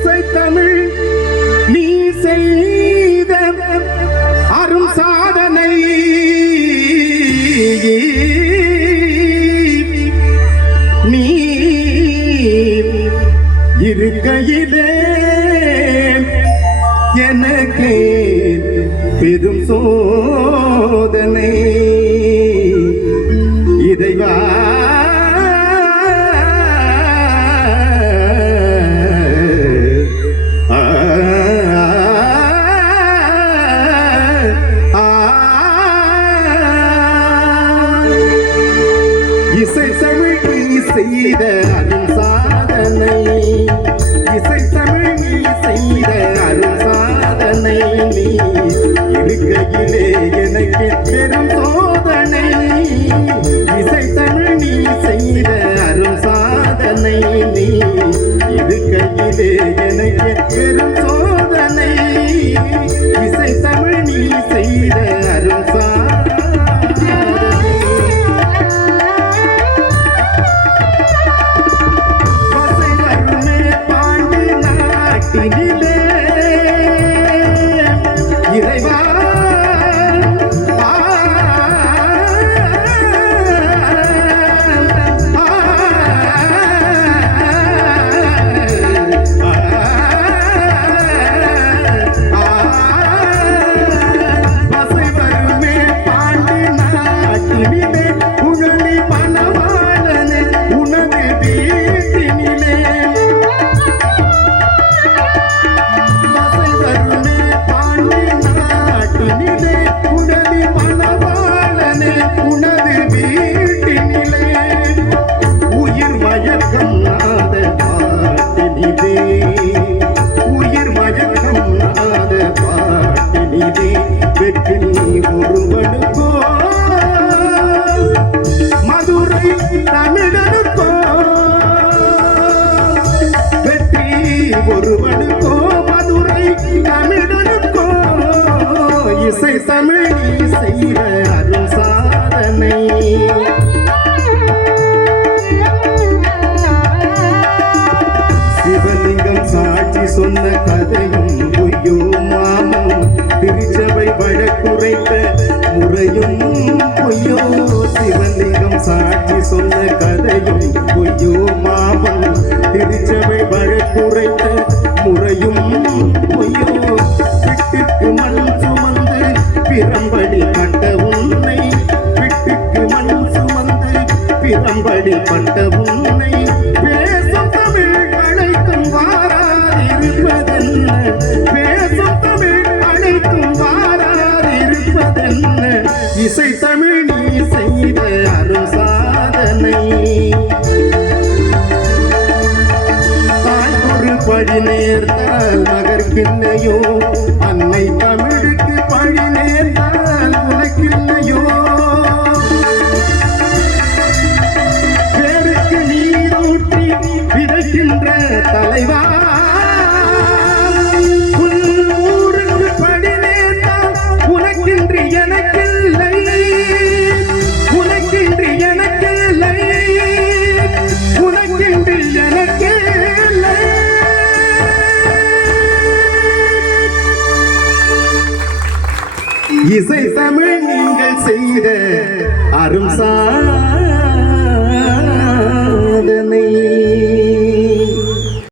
இசை தமிழ் நீ செய்த அரும் சாதனை. நீ இருக்கையிலே எனக்கே பெரும் சோ செய்த அருள் சாதனை. இசை தமிழ் நீ செய்த அருள் சாதனை. நீ இருக்கையிலே எனக்கு பெரும் சோதனை. இசை தமிழ் நீ செய்த அருள் சாதனை. நீ இருக்கையிலே எனக்கு பெரும் சோதனை. vivir ஒருவனுக்கோ மதுரை தமிழனுக்கோ இசை தமிழ் நீ செய்த அருள் சாதனை சிவலிங்கம் சாட்சி சொன்ன கதையும் பொய்யோ மாமம் திருச்சபை வழக்குரைத்த முறையும் பொய்யோ. சிவலிங்கம் சாட்சி சொன்ன பிறம்படி பட்ட உன்னை பேசும் தமிழ் அழைக்கும் வாராதிருப்பதென்ன பேசும் தமிழ் அழைக்கும் வாராதிருப்பதென்ன இசை தமிழ் நீ செய்த அருள் சாதனை ஒரு பழி நேர்ந்தால் மகர்கில்லையோ அன்னை தமிழுக்கு பழி நேர்ந்தால் இசை தமிழ் நீங்கள் செய்த அரும் சார்.